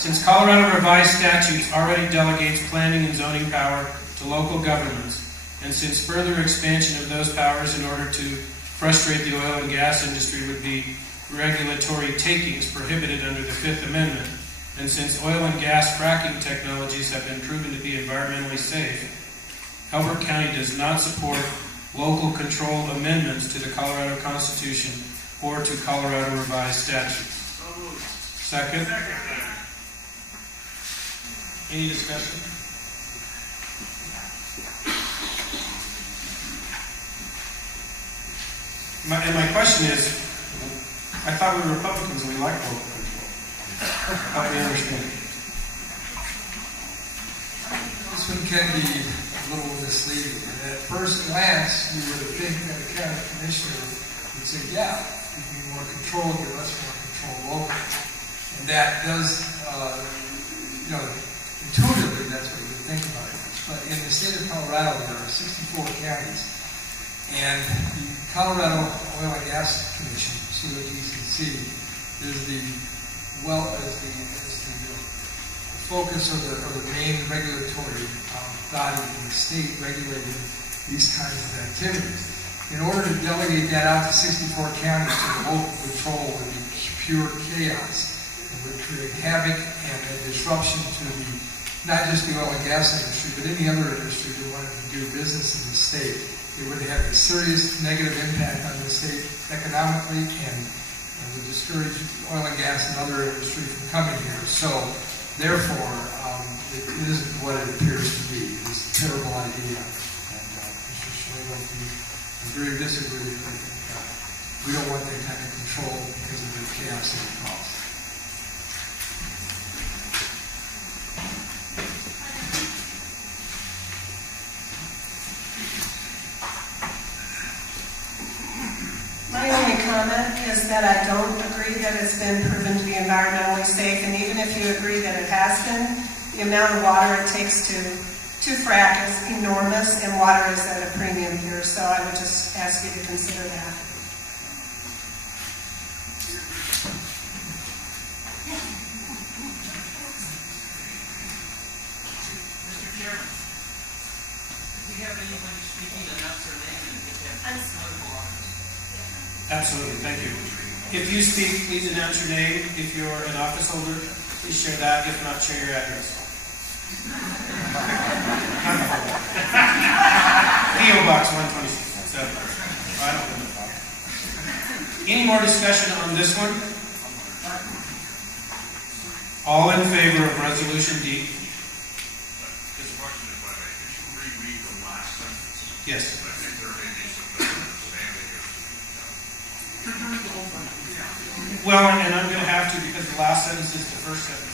Since Colorado revised statutes already delegates planning and zoning power to local governments, and since further expansion of those powers in order to frustrate the oil and gas industry would be regulatory takings prohibited under the Fifth Amendment, and since oil and gas fracking technologies have been proven to be environmentally safe, Elbert County does not support local control amendments to the Colorado Constitution or to Colorado revised statutes. Second. Any discussion? My question is, I thought we were Republicans and we like local control. Help me understand. This one can be a little misleading. And at first glance, you would think that a county commissioner would say, yeah, give me more control, give us more control locally. And that does, intuitively, that's what you would think about it. But in the state of Colorado, there are 64 counties. And the Colorado Oil and Gas Commission, COGCC, is the focus of the main regulatory body in the state regulating these kinds of activities. In order to delegate that out to 64 counties to the local control would be pure chaos. It would create havoc and a disruption to not just the oil and gas industry, but any other industry that wanted to do business in the state. It would have a serious negative impact on the state economically and would discourage oil and gas and other industry from coming here. So, therefore, it isn't what it appears to be. It's a terrible idea. And Mr. Schlegel, if you agree or disagree, I think we don't want that kind of control because of the chaos that it causes. My only comment is that I don't agree that it's been proven to be environmentally safe, and even if you agree that it has been, the amount of water it takes to frack is enormous, and water is at a premium here, so I would just ask you to consider that. Mr. Chairman, do we have anybody speaking to announce their name and get that political office? Absolutely, thank you. If you speak, please announce your name. If you're an office holder, please share that. If not, share your address. P.O. Box 126. I don't know the problem. Any more discussion on this one? All in favor of Resolution D? This question, if I may, could you reread the last sentence? Yes. I think there may be some misunderstanding here. Well, and I'm going to have to because the last sentence is the first sentence.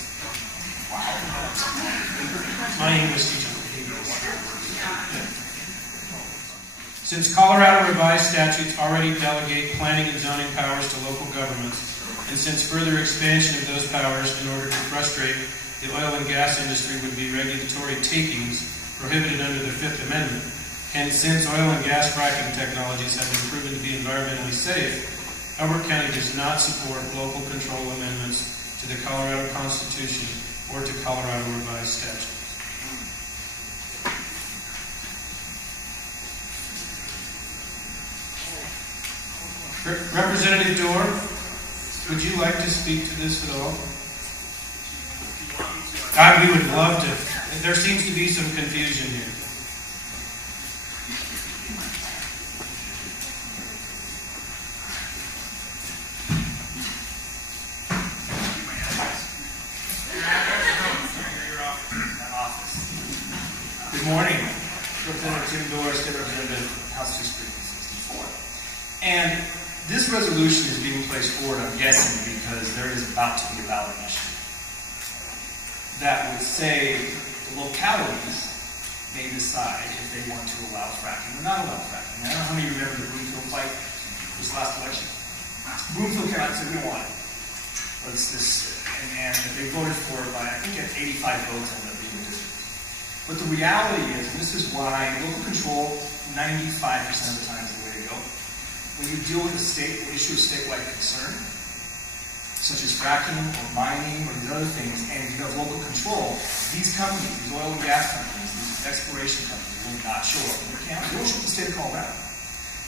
My English teacher. Since Colorado revised statutes already delegate planning and zoning powers to local governments, and since further expansion of those powers in order to frustrate the oil and gas industry would be regulatory takings prohibited under the Fifth Amendment, and since oil and gas fracking technologies have been proven to be environmentally safe, Elbert County does not support local control amendments to the Colorado Constitution or to Colorado revised statutes. Representative Dorr, would you like to speak to this at all? We would love to. There seems to be some confusion here. Good morning. Representative Tim Dorr, State Representative, House District 64. And this resolution is being placed forward, I'm guessing, because there is about to be a ballot initiative that would say the localities may decide if they want to allow fracking or not allow fracking. I don't know how many remember the Broomfield fight this last election. Broomfield came out and said we want it. And they voted for it by, I think, 85 votes on the district. But the reality is, and this is why local control 95% of the time is the way to go. When you deal with a state, issue of statewide concern, such as fracking or mining or these other things, and you have local control, these companies, these oil and gas companies, these exploration companies will not show up in your county. They won't show up in the state of Colorado.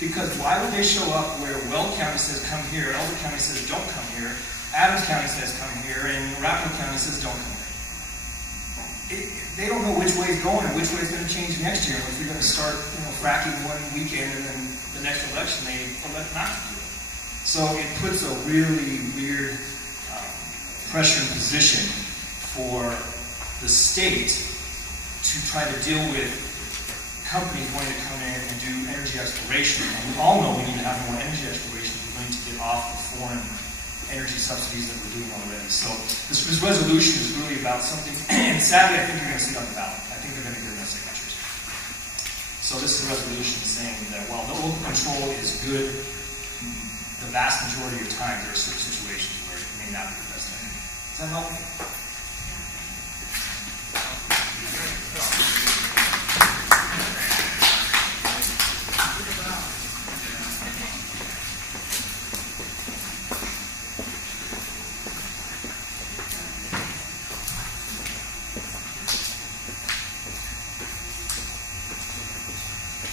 Because why would they show up where Weld County says come here, Elder County says don't come here, Adams County says come here, and Arapahoe County says don't come here? They don't know which way it's going and which way it's going to change next year. If you're going to start, fracking one weekend and then the next election they elect not to do it. So it puts a really weird pressure and position for the state to try to deal with companies wanting to come in and do energy exploration. And we all know we need to have more energy exploration if we're going to get off of foreign energy subsidies that we're doing already. So this resolution is really about something, and sadly I think you're going to see it on the ballot. I think they're going to get enough signatures. So this is a resolution saying that while the local control is good, the vast majority of time there are certain situations where it may not be the best thing. Does that help?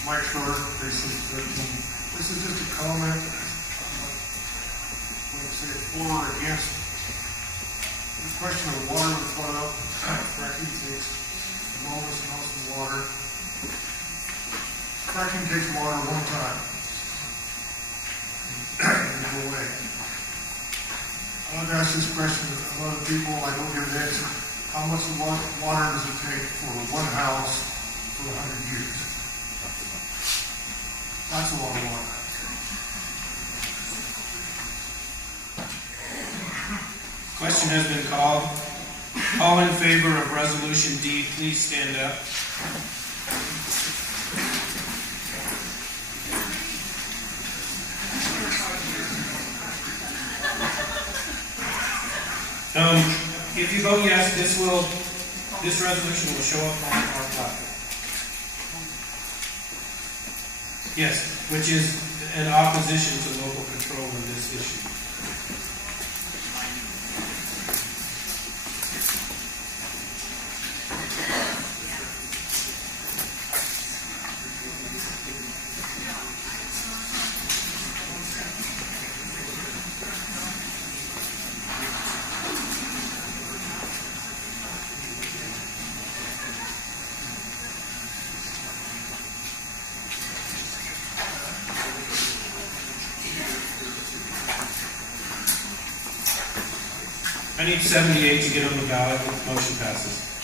Mike Short, Precinct 13. This is just a comment. When you say for or against, the question of water was brought up. Fracking takes enormous amounts of water. Fracking takes water one time. And you go away. I want to ask this question of other people. I don't get an answer. How much water does it take for one house for 100 years? That's a lot of water. Question has been called. All in favor of Resolution D, please stand up. If you vote yes, this resolution will show up on our platform. Yes, which is an opposition to local control in this issue. I need 78 to get on the ballot. The motion passes.